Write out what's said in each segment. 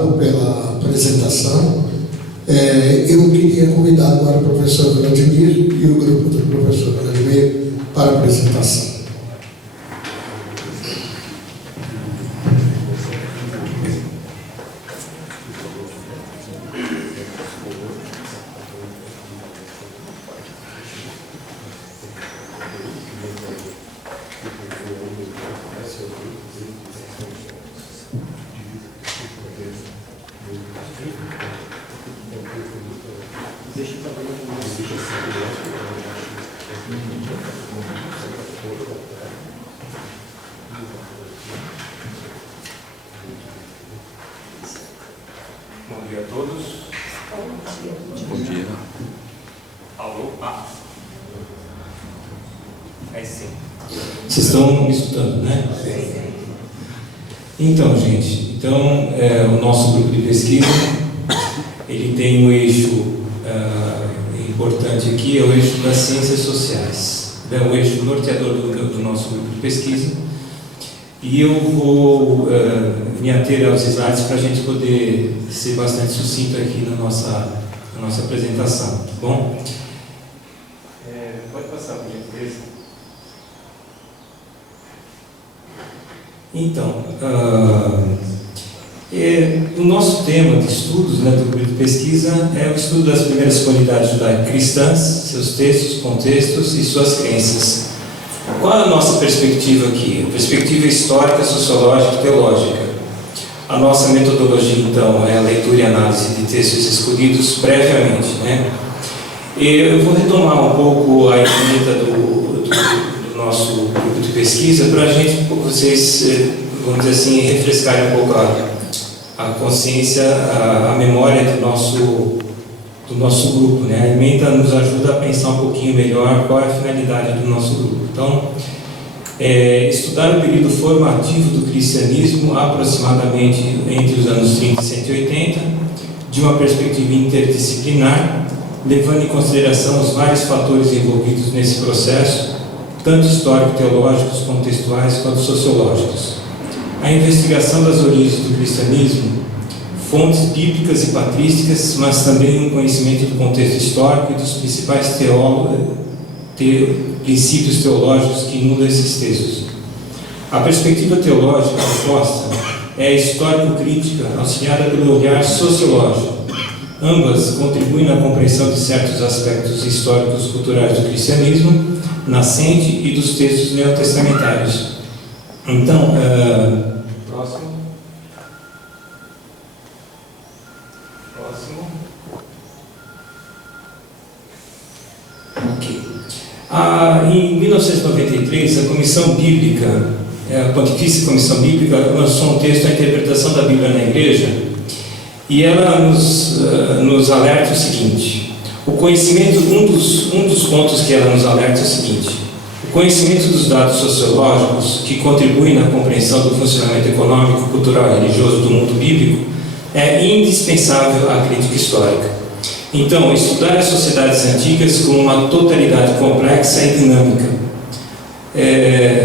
Pela apresentação. Eu queria convidar agora o professor Vladimir e o grupo do professor Vladimir para a apresentação. Bom dia a todos. Bom dia. Alô? É sim. Vocês estão me escutando, né? Sim. Então, gente, o nosso grupo de pesquisa, ele tem um eixo importante aqui, é o eixo das ciências sociais. É o eixo norteador do nosso grupo de pesquisa. E eu vou me ater aos slides para a gente poder ser bastante sucinto aqui na nossa apresentação, tá bom? Pode passar, por gentileza. Então, o nosso tema de estudos, do grupo de pesquisa, é o estudo das primeiras comunidades judaico-cristãs, seus textos, contextos e suas crenças. Qual é a nossa perspectiva aqui? Perspectiva histórica, sociológica e teológica. A nossa metodologia, então, é a leitura e análise de textos escolhidos previamente, Eu vou retomar um pouco a emenda do nosso grupo de pesquisa para vocês, vamos dizer assim, refrescarem um pouco a consciência, a memória do nosso grupo, A emenda nos ajuda a pensar um pouquinho melhor qual é a finalidade do nosso grupo. Então, estudar o período formativo do cristianismo aproximadamente entre os anos 30 e 180, de uma perspectiva interdisciplinar, levando em consideração os vários fatores envolvidos nesse processo, tanto histórico-teológicos, contextuais quanto sociológicos. A investigação das origens do cristianismo, fontes bíblicas e patrísticas, mas também um conhecimento do contexto histórico e dos principais princípios teológicos que inundam esses textos. A perspectiva teológica proposta é a histórico-crítica, auxiliada pelo olhar sociológico. Ambas contribuem na compreensão de certos aspectos históricos culturais do cristianismo nascente e dos textos neotestamentários. Então, próximo. Ok. Em 1993, a Comissão Bíblica, a Pontifícia Comissão Bíblica, lançou um texto, A Interpretação da Bíblia na Igreja, e ela nos alerta o seguinte: o conhecimento, um dos pontos que ela nos alerta é o seguinte: o conhecimento dos dados sociológicos que contribuem na compreensão do funcionamento econômico, cultural e religioso do mundo bíblico é indispensável à crítica histórica. Então, estudar as sociedades antigas com uma totalidade complexa e dinâmica.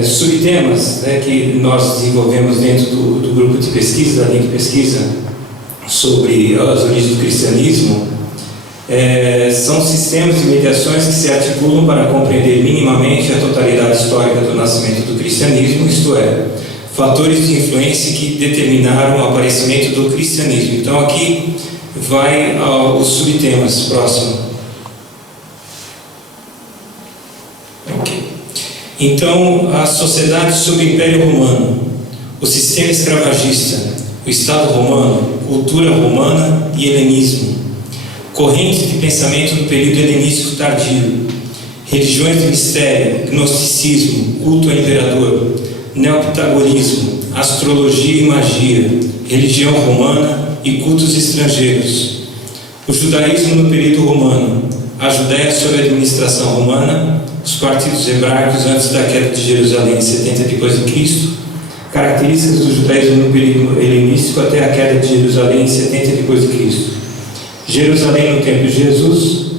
Subtemas que nós desenvolvemos dentro do grupo de pesquisa, da linha de pesquisa sobre as origens do cristianismo, são sistemas de mediações que se articulam para compreender minimamente a totalidade histórica do nascimento do cristianismo, isto é, fatores de influência que determinaram o aparecimento do cristianismo. Então, aqui vai aos subtemas. Próximo. Ok. Então, a sociedade sob o Império Romano, o sistema escravagista, o Estado Romano, cultura romana e helenismo, correntes de pensamento do período helenístico tardio, religiões de mistério, gnosticismo, culto ao imperador, neopitagorismo, astrologia e magia, religião romana e cultos estrangeiros, o judaísmo no período romano, a Judéia sob a administração romana, os partidos hebraicos antes da queda de Jerusalém em 70 d.C., características do judaísmo no período helenístico até a queda de Jerusalém em 70 d.C., Jerusalém no tempo de Jesus,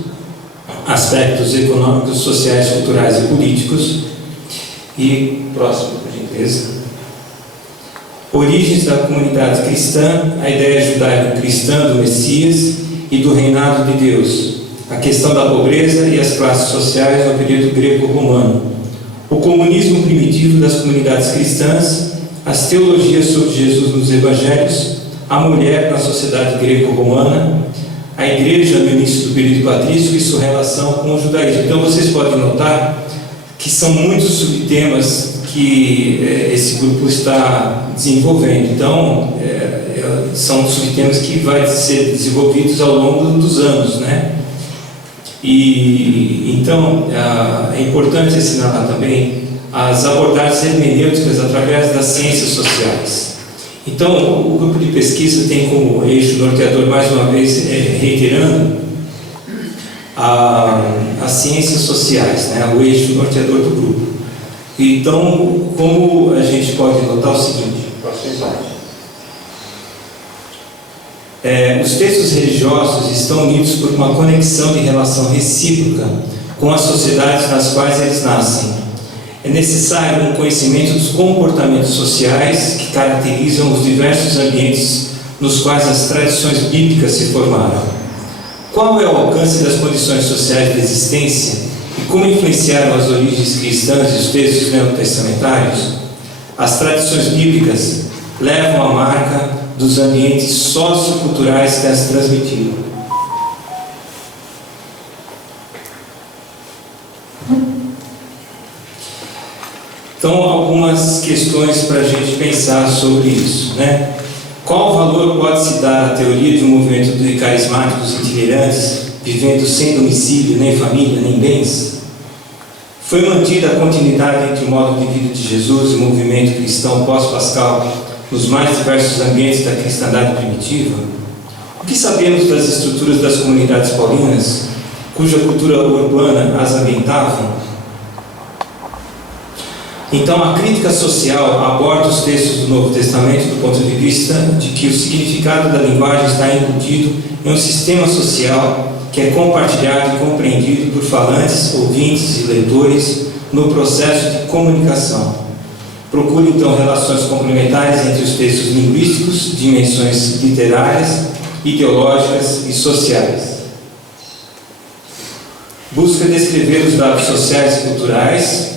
aspectos econômicos, sociais, culturais e políticos. E próximo, por gentileza. Origens da comunidade cristã, a ideia judaico-cristã do Messias e do reinado de Deus, a questão da pobreza e as classes sociais no período greco-romano, o comunismo primitivo das comunidades cristãs, as teologias sobre Jesus nos evangelhos, a mulher na sociedade greco-romana, a igreja no início do período patrístico e sua relação com o judaísmo. Então vocês podem notar que são muitos subtemas que esse grupo está desenvolvendo. Então, são subtemas que vão ser desenvolvidos ao longo dos anos, né? E então é importante assinalar também as abordagens hermenêuticas através das ciências sociais. Então, o grupo de pesquisa tem como eixo norteador, mais uma vez reiterando, as ciências sociais, né? O eixo norteador do grupo. Então, como a gente pode notar o seguinte, próximo slide. Os textos religiosos estão unidos por uma conexão de relação recíproca com as sociedades nas quais eles nascem. É necessário um conhecimento dos comportamentos sociais que caracterizam os diversos ambientes nos quais as tradições bíblicas se formaram. Qual é o alcance das condições sociais de existência e como influenciaram as origens cristãs e os textos neotestamentários? As tradições bíblicas levam a marca dos ambientes socioculturais que as transmitiram. Então, algumas questões para a gente pensar sobre isso, né? Qual valor pode-se dar à teoria de um movimento de carismáticos itinerantes, vivendo sem domicílio, nem família, nem bens? Foi mantida a continuidade entre o modo de vida de Jesus e o movimento cristão pós-pascal nos mais diversos ambientes da cristandade primitiva? O que sabemos das estruturas das comunidades paulinas, cuja cultura urbana as ambientava? Então, a crítica social aborda os textos do Novo Testamento do ponto de vista de que o significado da linguagem está embutido em um sistema social que é compartilhado e compreendido por falantes, ouvintes e leitores no processo de comunicação. Procura, então, relações complementares entre os textos linguísticos, dimensões literárias, ideológicas e sociais. Busca descrever os dados sociais e culturais,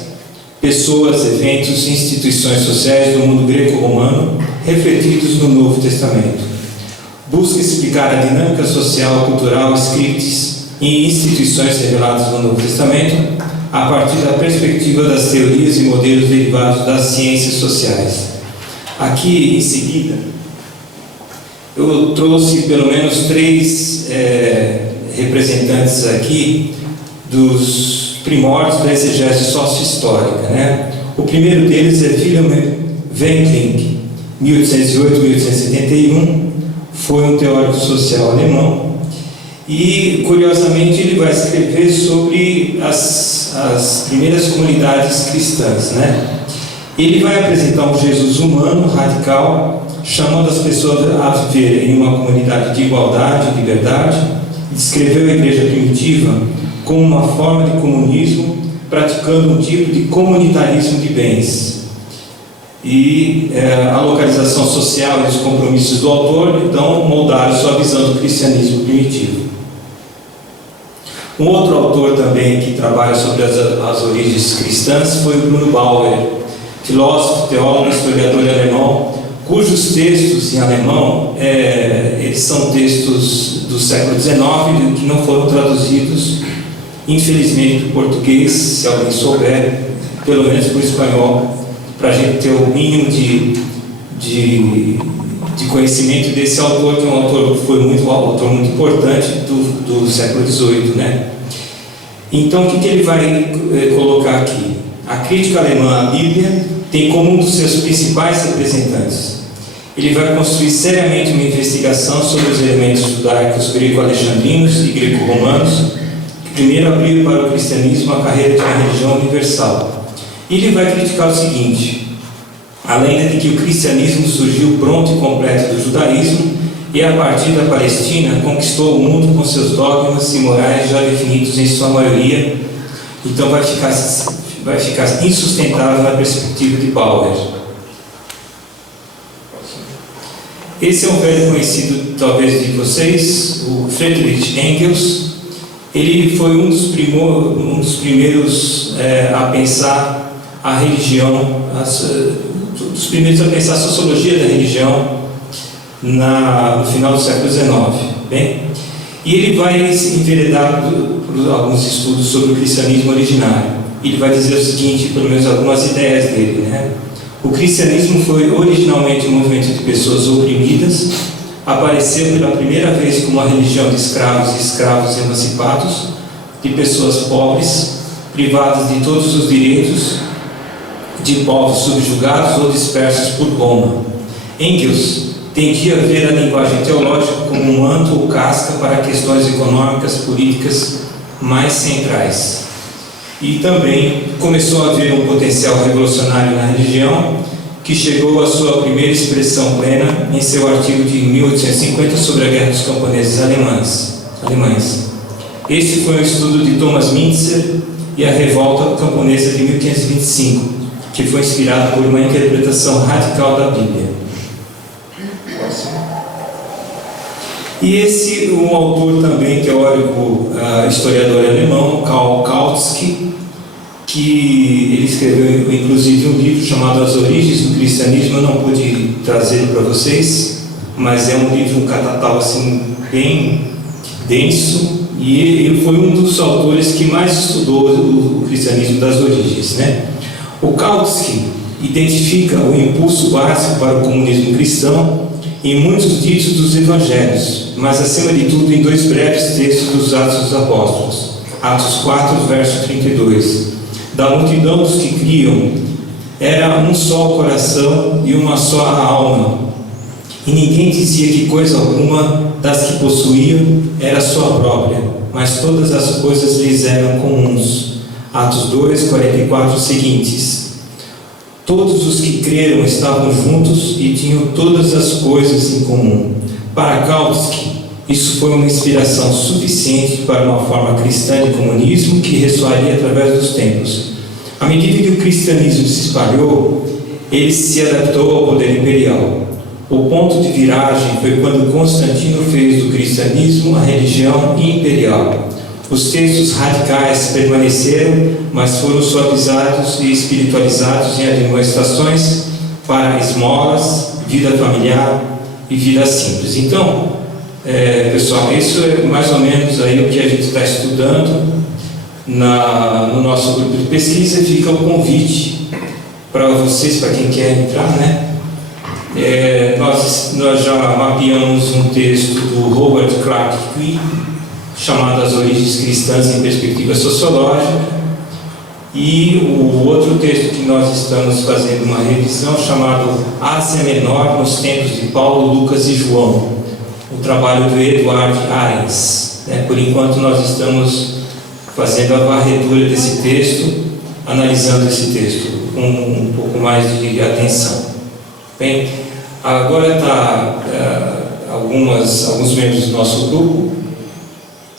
pessoas, eventos e instituições sociais do mundo greco-romano refletidos no Novo Testamento. Busca explicar a dinâmica social, cultural, scripts e instituições reveladas no Novo Testamento a partir da perspectiva das teorias e modelos derivados das ciências sociais. Aqui, em seguida, eu trouxe pelo menos 3 representantes aqui dos primórdios da exegese sócio-histórica, né? O primeiro deles é Wilhelm Wendling, 1808-1871, foi um teórico social alemão e, curiosamente, ele vai escrever sobre as primeiras comunidades cristãs, né? Ele vai apresentar um Jesus humano, radical, chamando as pessoas a viver em uma comunidade de igualdade e liberdade. Descreveu a igreja primitiva como uma forma de comunismo, praticando um tipo de comunitarismo de bens. E a localização social e os compromissos do autor, então, moldaram sua visão do cristianismo primitivo. Um outro autor também que trabalha sobre as origens cristãs foi Bruno Bauer, filósofo, teólogo, historiador alemão, cujos textos em alemão eles são textos do século XIX que não foram traduzidos, infelizmente, para o português, se alguém souber, pelo menos para o espanhol, para a gente ter o mínimo de conhecimento desse autor, que é um autor que foi um autor muito importante do século XVIII, né? Então, o que ele vai colocar aqui? A crítica alemã à Bíblia tem como um dos seus principais representantes. Ele vai construir seriamente uma investigação sobre os elementos judaicos greco-alexandrinos e greco-romanos que primeiro abriram para o cristianismo a carreira de uma religião universal. E ele vai criticar o seguinte: a lenda de que o cristianismo surgiu pronto e completo do judaísmo e, a partir da Palestina, conquistou o mundo com seus dogmas e morais já definidos em sua maioria, então vai ficar insustentável na perspectiva de Bauer. Esse é um velho conhecido, talvez, de vocês, o Friedrich Engels. Ele foi um dos primeiros a pensar a religião, dos primeiros a pensar a sociologia da religião no final do século XIX. Bem, e ele vai se enveredar por alguns estudos sobre o cristianismo originário. Ele vai dizer o seguinte, pelo menos algumas ideias dele, né? O cristianismo foi originalmente um movimento de pessoas oprimidas, apareceu pela primeira vez como uma religião de escravos e escravos emancipados, de pessoas pobres, privadas de todos os direitos, de povos subjugados ou dispersos por Roma. Engels tendia a ver a linguagem teológica como um manto ou casca para questões econômicas, políticas mais centrais. E também começou a haver um potencial revolucionário na religião, que chegou à sua primeira expressão plena em seu artigo de 1850 sobre a Guerra dos Camponeses Alemães. Este foi um estudo de Thomas Mintzer e a Revolta Camponesa de 1525, que foi inspirado por uma interpretação radical da Bíblia. E esse, um autor também teórico, historiador alemão, Karl Kautsky, que ele escreveu inclusive um livro chamado As Origens do Cristianismo. Eu não pude trazer para vocês, mas é um livro, um catatal assim, bem denso, e ele foi um dos autores que mais estudou o cristianismo das origens, né? O Kautsky identifica o impulso básico para o comunismo cristão em muitos ditos dos evangelhos, mas acima de tudo em dois breves textos dos Atos dos Apóstolos. Atos 4, verso 32. Da multidão dos que criam, era um só coração e uma só alma, e ninguém dizia que coisa alguma das que possuíam era sua própria, mas todas as coisas lhes eram comuns. Atos 2, 44 seguintes. Todos os que creram estavam juntos e tinham todas as coisas em comum. Para Kautsky, isso foi uma inspiração suficiente para uma forma cristã de comunismo que ressoaria através dos tempos. À medida que o cristianismo se espalhou, ele se adaptou ao poder imperial. O ponto de viragem foi quando Constantino fez do cristianismo a religião imperial. Os textos radicais permaneceram, mas foram suavizados e espiritualizados em admoestações para esmolas, vida familiar e vida simples. Então, pessoal, isso é mais ou menos aí o que a gente está estudando no nosso grupo de pesquisa. Fica o convite para vocês, para quem quer entrar, né? Nós já mapeamos um texto do Robert Clark Quay, chamado As Origens Cristãs em Perspectiva Sociológica, e o outro texto que nós estamos fazendo uma revisão, chamado Ásia Menor nos tempos de Paulo, Lucas e João, o trabalho do Eduard Arens. Por enquanto nós estamos fazendo a varredura desse texto, analisando esse texto com um pouco mais de atenção. Bem, agora alguns membros do nosso grupo,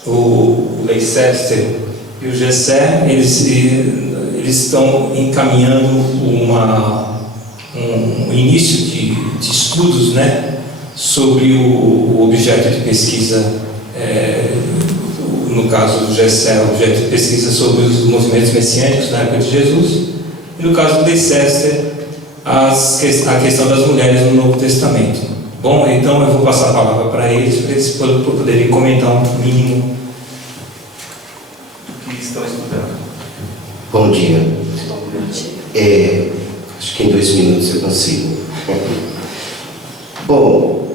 o Leicester e o Gessé, eles estão encaminhando um início de estudos, né, sobre o objeto de pesquisa, no caso do Gessé, o objeto de pesquisa sobre os movimentos messiânicos na época de Jesus, e no caso do Leicester, a questão das mulheres no Novo Testamento. Bom, então eu vou passar a palavra para eles poderem comentar um mínimo do que estão estudando. Bom dia. Acho que em 2 minutos eu consigo. Bom,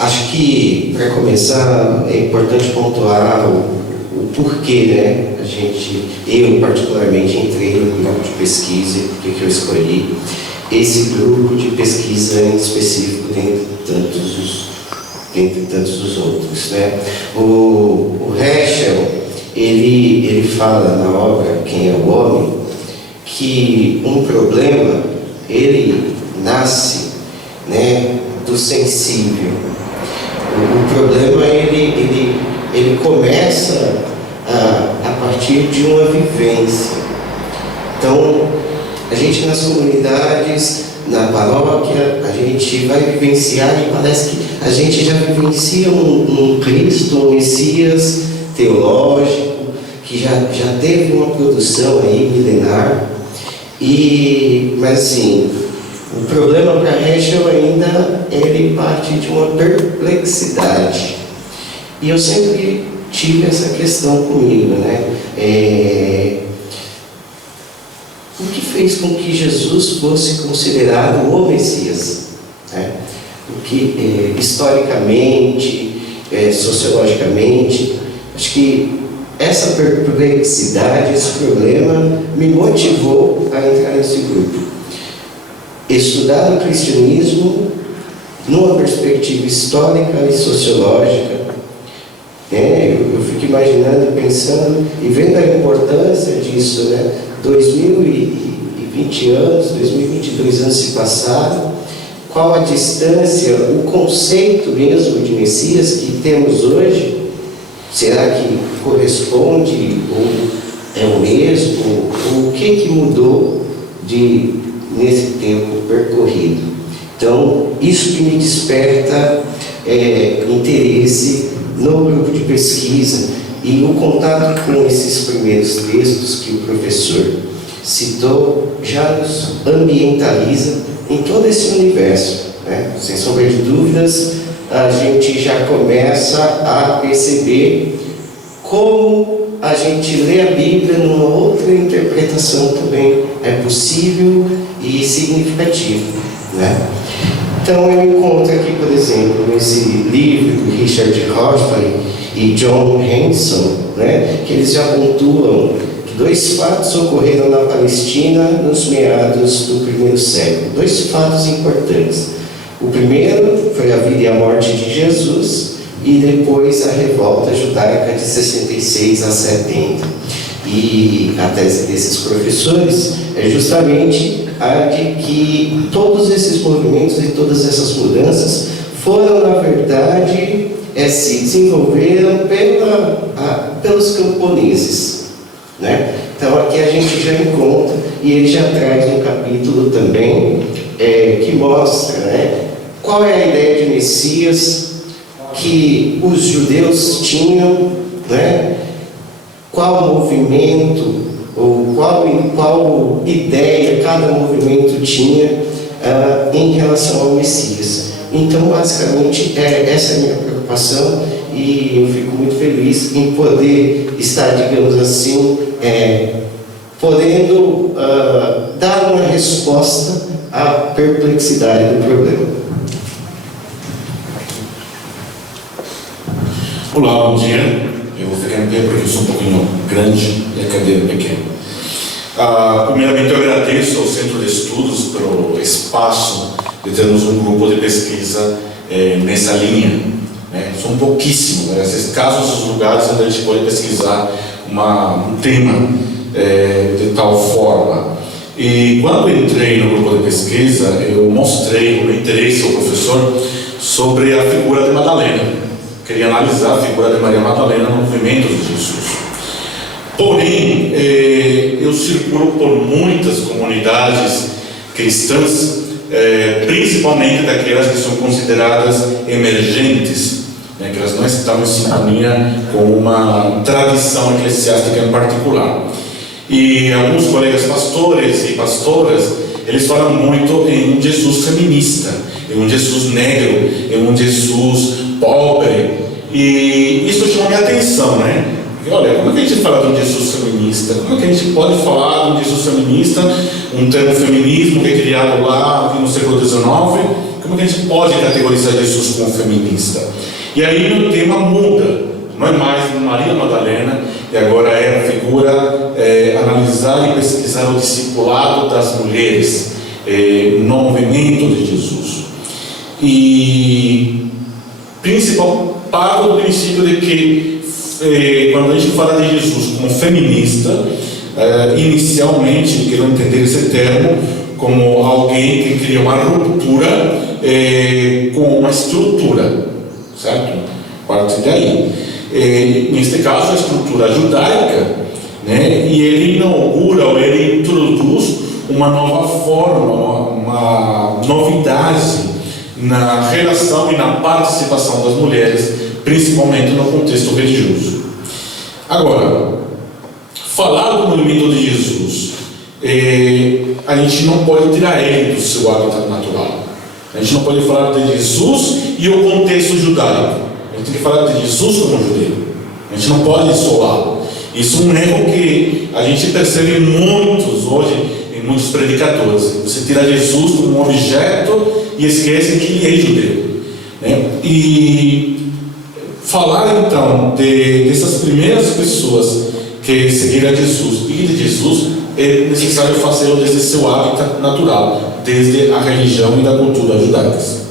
acho que para começar é importante pontuar o porquê, né? Eu particularmente entrei no grupo de pesquisa, porque eu escolhi esse grupo de pesquisa em específico dentre tantos dos outros, né? O Heschel, ele fala na obra Quem é o Homem, que um problema, ele nasce, né, do sensível. O problema, ele começa a partir de uma vivência. Então, a gente nas comunidades, na paróquia, a gente vai vivenciar e parece que a gente já vivencia um Cristo, um Messias teológico, que já teve uma produção aí milenar, mas assim, o problema para Heschel ainda ele parte de uma perplexidade. E eu sempre tive essa questão comigo, né? O que fez com que Jesus fosse considerado o Messias? Né? O que historicamente, sociologicamente, acho que essa perplexidade, esse problema me motivou a entrar nesse grupo. Estudar o cristianismo numa perspectiva histórica e sociológica. Eu fico imaginando, pensando e vendo a importância disso, né? 2020 anos, 2022 anos se passaram, qual a distância, o conceito mesmo de Messias que temos hoje, será que corresponde ou é o mesmo? O que mudou nesse tempo percorrido? Então, isso que me desperta interesse no grupo de pesquisa e o contato com esses primeiros textos que o professor citou já nos ambientaliza em todo esse universo, né? Sem sombra de dúvidas, a gente já começa a perceber como a gente lê a Bíblia numa outra interpretação também é possível e significativa, né? Então eu encontro aqui, por exemplo, nesse livro do Richard Rorty e John Hanson, né, que eles já pontuam que 2 fatos ocorreram na Palestina nos meados do primeiro século. 2 fatos importantes. O primeiro foi a vida e a morte de Jesus e depois a revolta judaica de 66 a 70. E a tese desses professores é justamente a de que todos esses movimentos e todas essas mudanças foram, na verdade, se desenvolveram pelos camponeses, né? Então aqui a gente já encontra, e ele já traz um capítulo também que mostra, né, qual é a ideia de Messias que os judeus tinham, né? Qual movimento ou qual ideia cada movimento tinha em relação ao Messias. Então, basicamente, essa é a minha preocupação e eu fico muito feliz em poder estar, digamos assim, podendo dar uma resposta à perplexidade do problema. Olá, bom dia. Eu vou ficar em pé porque eu sou um pouquinho grande e a cadeira é pequena. Primeiramente, eu agradeço ao Centro de Estudos pelo espaço de termos um grupo de pesquisa nessa linha. Né? São pouquíssimos, né? Esses os lugares onde a gente pode pesquisar um tema de tal forma. E quando eu entrei no grupo de pesquisa, eu mostrei o meu interesse ao professor sobre a figura de Madalena. Queria analisar a figura de Maria Madalena no movimento de Jesus. Porém, eu circulo por muitas comunidades cristãs, principalmente daquelas que são consideradas emergentes, né, que elas não estão em sintonia com uma tradição eclesiástica em particular. E alguns colegas pastores e pastoras, eles falam muito em um Jesus feminista, em um Jesus negro, em um Jesus pobre, e isso chamou minha atenção, né? E olha, como é que a gente fala de um Jesus feminista? Como é que a gente pode falar de um Jesus feminista, um termo feminismo que é criado lá no século XIX? Como é que a gente pode categorizar Jesus como feminista? E aí o tema muda, não é mais Maria Madalena, e agora é a figura, analisar e pesquisar o discipulado das mulheres no movimento de Jesus. E principal parte do princípio de que quando a gente fala de Jesus como feminista, inicialmente quero entender esse termo como alguém que cria uma ruptura com uma estrutura, certo? Parte daí. Neste caso, a estrutura judaica, né? E ele inaugura ou ele introduz uma nova forma, uma novidade na relação e na participação das mulheres, principalmente no contexto religioso. Agora, falar do movimento de Jesus, a gente não pode tirar ele do seu hábitat natural. A gente não pode falar de Jesus e o contexto judaico. A gente tem que falar de Jesus como judeu. A gente não pode isolá-lo. Isso é um erro que a gente percebe muitos hoje em muitos predicadores. Você tira Jesus como um objeto e esquece que ele é judeu, né? E falar então dessas primeiras pessoas que seguiram Jesus e de Jesus, é necessário fazê-lo desde seu hábitat natural, desde a religião e da cultura judaicas.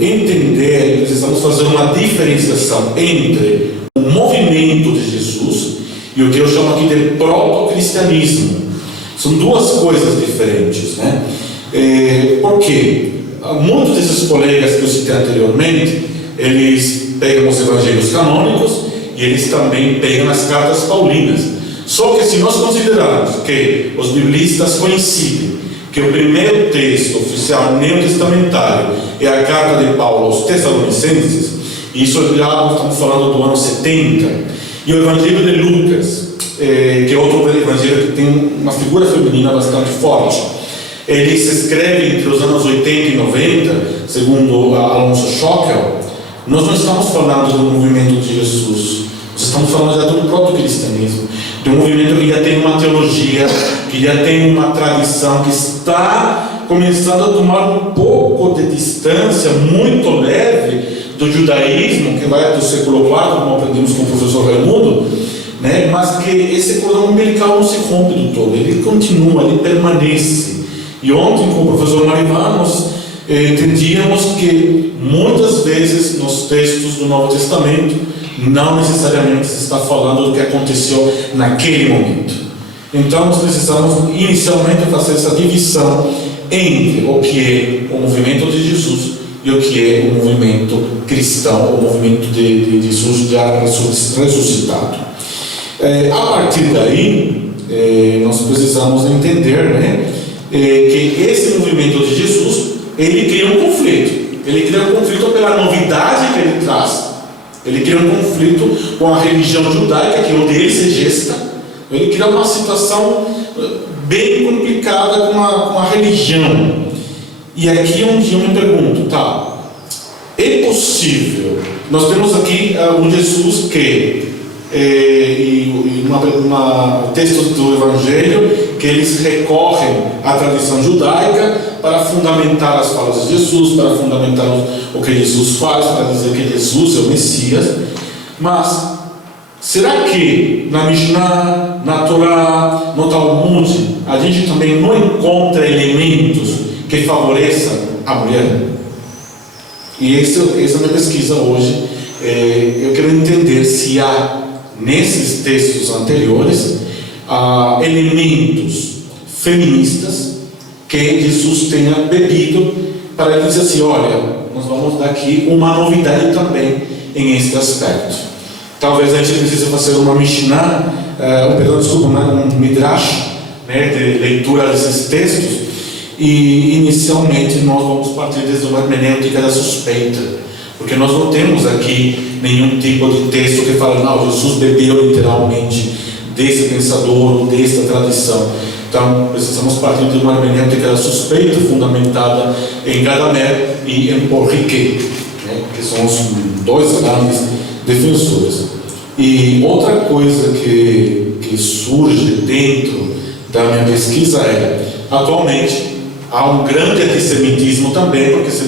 Entender, precisamos fazer uma diferenciação entre o movimento de Jesus e o que eu chamo aqui de proto-cristianismo. São duas coisas diferentes, né? Porque muitos desses colegas que eu citei anteriormente, eles pegam os evangelhos canônicos e eles também pegam as cartas paulinas. Só que se nós considerarmos que os biblistas coincidem que o primeiro texto oficial neotestamentário é a carta de Paulo aos Tessalonicenses, e isso já estamos falando do ano 70, e o Evangelho de Lucas, que é outro evangelho que tem uma figura feminina bastante forte, ele se escreve entre os anos 80 e 90, segundo Alonso Schockel. Nós não estamos falando do movimento de Jesus, nós estamos falando já do proto-cristianismo, de um movimento que já tem uma teologia, que já tem uma tradição, que está começando a tomar um pouco de distância, muito leve, do judaísmo, que vai do século IV, como aprendemos com o professor Raimundo, né? Mas que esse cordão umbilical não se rompe do todo, ele continua, ele permanece. E ontem, com o professor Marivan, nós entendíamos que muitas vezes nos textos do Novo Testamento não necessariamente se está falando do que aconteceu naquele momento. Então nós precisamos inicialmente fazer essa divisão entre o que é o movimento de Jesus e o que é o movimento cristão, o movimento de Jesus já ressuscitado. A partir daí, nós precisamos entender, né, que esse movimento de Jesus, ele cria um conflito. Ele cria um conflito pela novidade que ele traz. Ele cria um conflito com a religião judaica, que onde ele se gesta. Ele cria uma situação bem complicada com a religião. E aqui é onde eu me pergunto, tá, é possível, nós temos aqui um Jesus que, textos do Evangelho, que eles recorrem à tradição judaica para fundamentar as falas de Jesus, para fundamentar o que Jesus faz, para dizer que Jesus é o Messias. Mas será que na Mishnah, na Torá, no Talmud, a gente também não encontra elementos que favoreçam a mulher? E essa é a minha pesquisa hoje. Eu quero entender se há nesses textos anteriores elementos feministas que Jesus tenha bebido para dizer assim: olha, nós vamos dar aqui uma novidade também em esse aspecto. Talvez a gente precise fazer uma Mishnah, um Midrash, né, de leitura desses textos, e inicialmente nós vamos partir desde uma hermenêutica da suspeita, porque nós não temos aqui nenhum tipo de texto que fala, não, Jesus bebeu literalmente desse pensador ou dessa tradição. Então, precisamos partir de uma hermenêutica da suspeita, fundamentada em Gadamer e em Paul Riquet, né, que são os dois grandes defensores. E outra coisa que surge dentro da minha pesquisa atualmente, há um grande antissemitismo também, porque se